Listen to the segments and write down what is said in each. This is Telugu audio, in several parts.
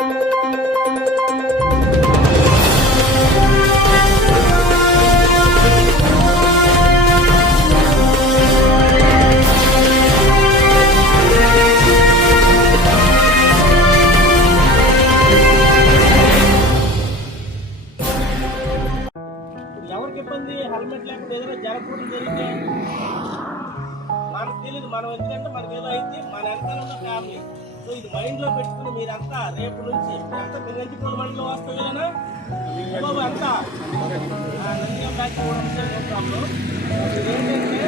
ఎవరికి ఇబ్బంది? హెల్మెట్ లేకుండా ఏదైనా జరగకూడదు జరిగితే మనకు తెలియదు. మనం ఎందుకంటే మనకి ఏదో అయింది, మన వెనకాల ఉన్న ఫ్యామిలీ. సో ఇది మైండ్ లో పెట్టుకుని మీరంతా రేపు నుంచి అంతా మీ గంటిపూడి మైండ్లో వస్తుంది కదా అంతా నందిగా బ్యాచ్ ప్రాబ్లం. ఏంటంటే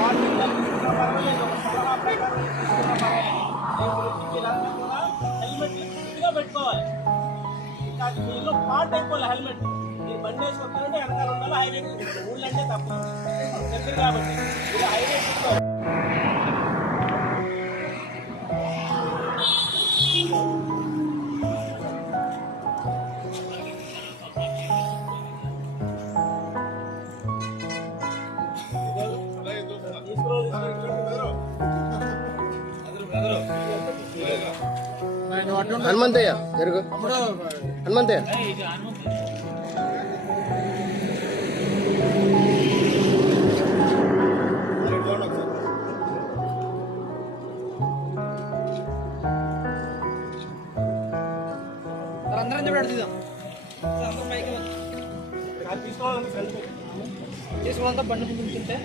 మార్నింగ్ తీసుకున్న పర్వాలేదు, ఒక సలహా ప్రకారం తీసుకున్న పర్వాలేదు. రేపు నుంచి మీరంతా కూడా హెల్మెట్ పూర్తిగా పెట్టుకోవాలి. ఇంకా అది మీలో పార్ట్ అయిపోవాలి. హెల్మెట్ మీరు బండి వేసుకుంటారంటే వెనకాల ఉండాలి. హైవే ఊళ్ళో అంటే తప్పు చెప్పారు కాబట్టి మీరు హైవే హనుమంతయ్య జరుగు హనుమంతయ్య అందరం చెప్పాడు తీసుకోవాలంతా బండి ముందుంటే